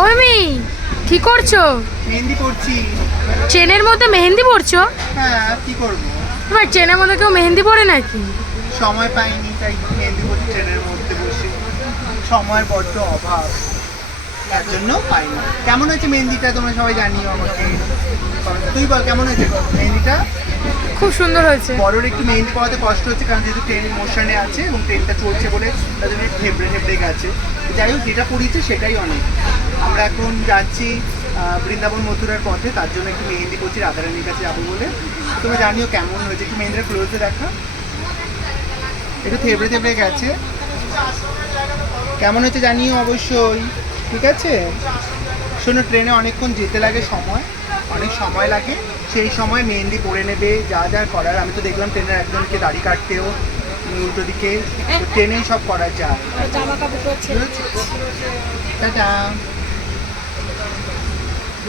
ওমি কি করছো? মেহেন্দি করছি। ট্রেনের মধ্যে মেহেন্দি পড়ছো? হ্যাঁ, কি করবো, তোমার ট্রেনের মধ্যে কেউ মেহেন্দি পড়ে নাকি? সময় পাইনি তাই মেহেন্দি করছি ট্রেনের মধ্যে বসে। সময়ের বড্ড অভাব, তার জন্য পাইনি। কেমন হয়েছে মেহেন্দিটা তোমরা সবাই জানিও আমাকে। তুই বল কেমন হয়েছে মেহেন্দিটা? খুব সুন্দর হয়েছে। বড়োর একটু মেহেন্দি পড়াতে কষ্ট হচ্ছে, কারণ যেহেতু ট্রেন মোশনে আছে এবং ট্রেনটা চলছে বলে তার জন্য ঠেবড়ে ঠেবড়ে গেছে। যাই হোক, যেটা পড়িয়েছে সেটাই অনেক। আমরা এখন যাচ্ছি বৃন্দাবন মথুরার পথে, তার জন্য একটু মেহেন্দি করছি রাধারানীর কাছে যাবো বলে। তোমরা জানিও কেমন হয়েছে, একটু মেহেন্দিটা ক্লোজে দেখা। একটু থেবড়ে থেবড়ে গেছে, কেমন হয়েছে জানিও অবশ্যই। ঠিক আছে, শোনো, ট্রেনে অনেকক্ষণ যেতে লাগে, অনেক সময় লাগে। সেই সময় মেহেন্দি পরে নেবে, যা যা করার। আমি তো দেখলাম ট্রেনের একজনকে দাড়ি কাটতেও উল্টো দিকে, ট্রেনেই সব করা যায়। টাটা।